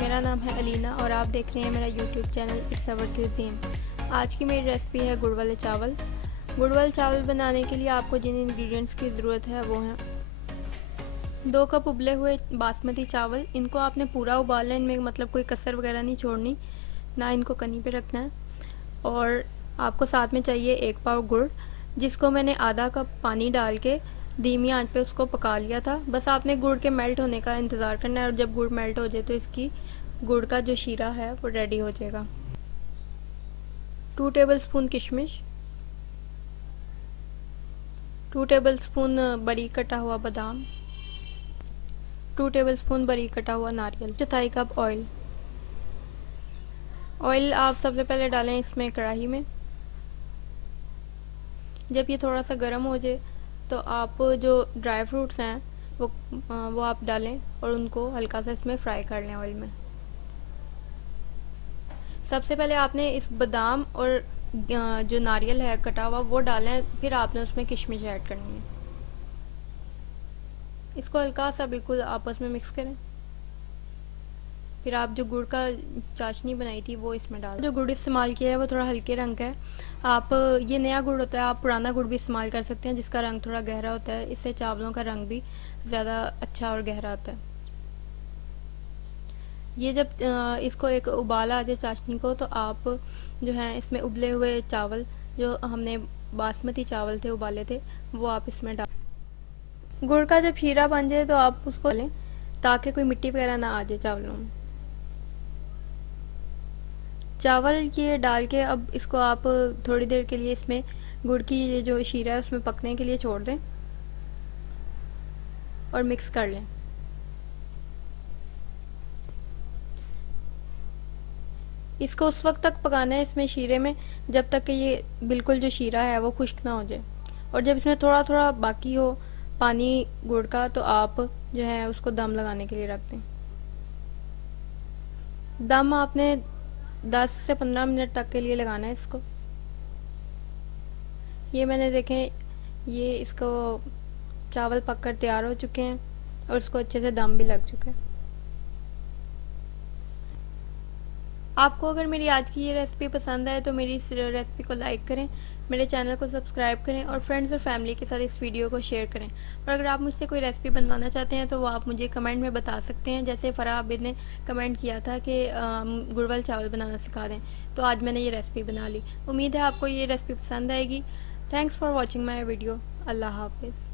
मेरा नाम है अलीना और आप देख रहे हैं मेरा YouTube channel it's our cuisine. आज की मेरी रेसिपी है गुड़ वाले चावल। गुड़ वाले चावल बनाने के लिए आपको जिन इंग्रेडिएंट्स की ज़रूरत है वो हैं 2 कप उबले हुए बासमती चावल। इनको आपने पूरा उबालना है, इनमें मतलब कोई कसर वगैरह नहीं छोड़नी, ना इनको कनी पे रखना है। और आपको साथ में चाहिए 1 पाव गुड़, जिसको मैंने आधा कप पानी डाल के धीमी आंच पे उसको पका लिया था। बस आपने गुड़ के मेल्ट होने का इंतज़ार करना है और जब गुड़ मेल्ट हो जाए तो इसकी गुड़ का जो शीरा है वो रेडी हो जाएगा। 2 टेबलस्पून किशमिश, 2 टेबलस्पून बारीक कटा हुआ बादाम, 2 टेबलस्पून बारीक कटा हुआ नारियल, 1/4 कप ऑयल। ऑयल आप सबसे पहले डालें इसमें कढ़ाई में। जब ये थोड़ा सा गर्म हो जाए तो आप जो ड्राई फ्रूट्स हैं वो आप डालें और उनको हल्का सा इसमें फ्राई कर लें ऑयल में। सबसे पहले आपने इस बादाम और जो नारियल है कटा हुआ वो डालें, फिर आपने उसमें किशमिश ऐड करनी है। इसको हल्का सा बिल्कुल आपस में मिक्स करें। फिर आप जो गुड़ का चाशनी बनाई थी वो इसमें डाल। जो गुड़ इस्तेमाल किया है वो थोड़ा हल्के रंग का है। आप ये नया गुड़ होता है, आप पुराना गुड़ भी इस्तेमाल कर सकते हैं जिसका रंग थोड़ा गहरा होता है। इससे चावलों का रंग भी ज़्यादा अच्छा और गहरा आता है। ये जब इसको एक उबाल आ जाए चाशनी को तो आप जो है इसमें उबले हुए चावल, जो हमने बासमती चावल थे उबाले थे, वो आप इसमें डाल। गुड़ का जब शीरा बन जाए तो आप उसको लें ताकि कोई मिट्टी वगैरह ना आ जाए चावलों में। चावल ये डाल के अब इसको आप थोड़ी देर के लिए इसमें गुड़ की ये जो शीरा है उसमें पकने के लिए छोड़ दें और मिक्स कर लें। इसको उस वक्त तक पकाना है इसमें शीरे में जब तक कि ये बिल्कुल जो शीरा है वो खुश्क ना हो जाए। और जब इसमें थोड़ा थोड़ा बाकी हो पानी गुड़ का तो आप जो है उसको दम लगाने के लिए रख दें। दम आपने 10 से 15 मिनट तक के लिए लगाना है इसको। ये मैंने देखें ये इसको चावल पककर तैयार हो चुके हैं और इसको अच्छे से दम भी लग चुका है। आपको अगर मेरी आज की ये रेसिपी पसंद आए तो मेरी इस रेसिपी को लाइक करें, मेरे चैनल को सब्सक्राइब करें और फ्रेंड्स और फैमिली के साथ इस वीडियो को शेयर करें। और अगर आप मुझसे कोई रेसिपी बनवाना चाहते हैं तो वो आप मुझे कमेंट में बता सकते हैं। जैसे फ़राह आबिद ने कमेंट किया था कि गुड़ वाले चावल बनाना सिखा दें, तो आज मैंने ये रेसिपी बना ली। उम्मीद है आपको ये रेसिपी पसंद आएगी। Thanks for watching my video. अल्लाह हाफिज़।